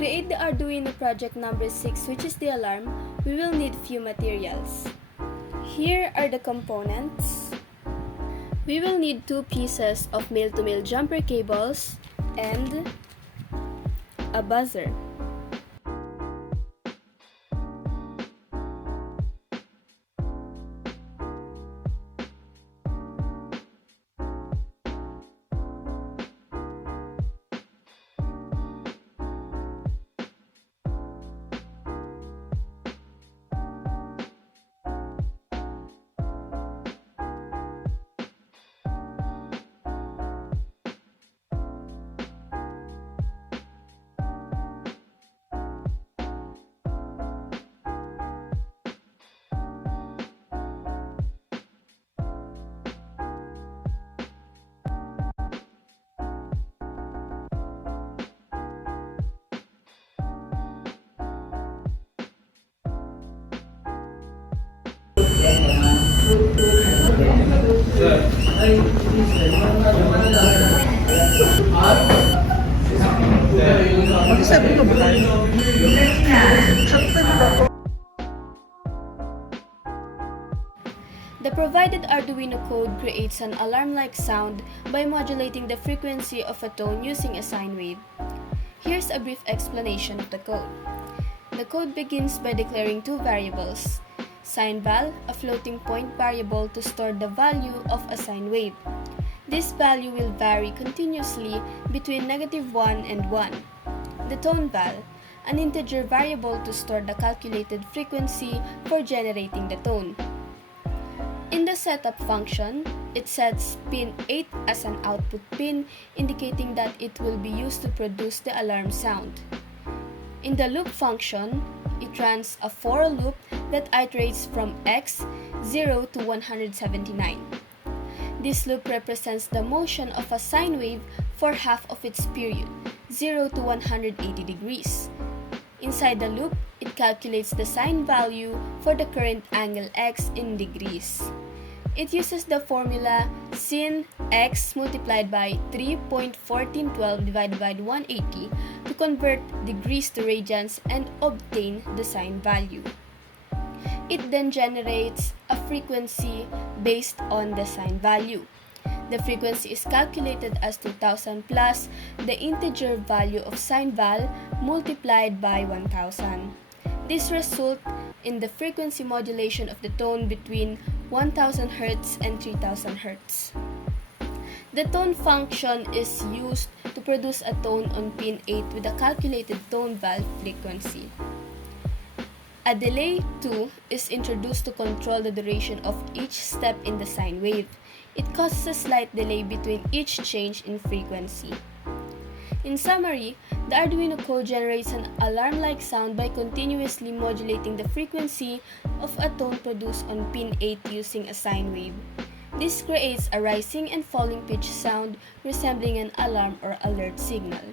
create the Arduino project number 6, which is the alarm, we will need few materials. Here are the components. We will need 2 pieces of male-to-male jumper cables and a buzzer. The provided Arduino code creates an alarm-like sound by modulating the frequency of a tone using a sine wave. Here's a brief explanation of the code. The code begins by declaring 2 variables. Sine val, a floating point variable to store the value of a sine wave. This value will vary continuously between -1 and 1. The tone val, an integer variable to store the calculated frequency for generating the tone. In the setup function, it sets pin 8 as an output pin, indicating that it will be used to produce the alarm sound. In the loop function, it runs a for loop that iterates from x 0 to 179. This loop represents the motion of a sine wave for half of its period, 0 to 180 degrees. Inside the loop, it calculates the sine value for the current angle x in degrees. It uses the formula sin x multiplied by 3.1412 divided by 180 to convert degrees to radians and obtain the sine value. It then generates a frequency based on the sine value. The frequency is calculated as 2000 plus the integer value of sine val multiplied by 1000. This results in the frequency modulation of the tone between 1000 Hz and 3000 Hz. The tone function is used to produce a tone on pin 8 with a calculated tone val frequency. A delay 2 is introduced to control the duration of each step in the sine wave. It causes a slight delay between each change in frequency. In summary, the Arduino code generates an alarm-like sound by continuously modulating the frequency of a tone produced on pin 8 using a sine wave. This creates a rising and falling pitch sound resembling an alarm or alert signal.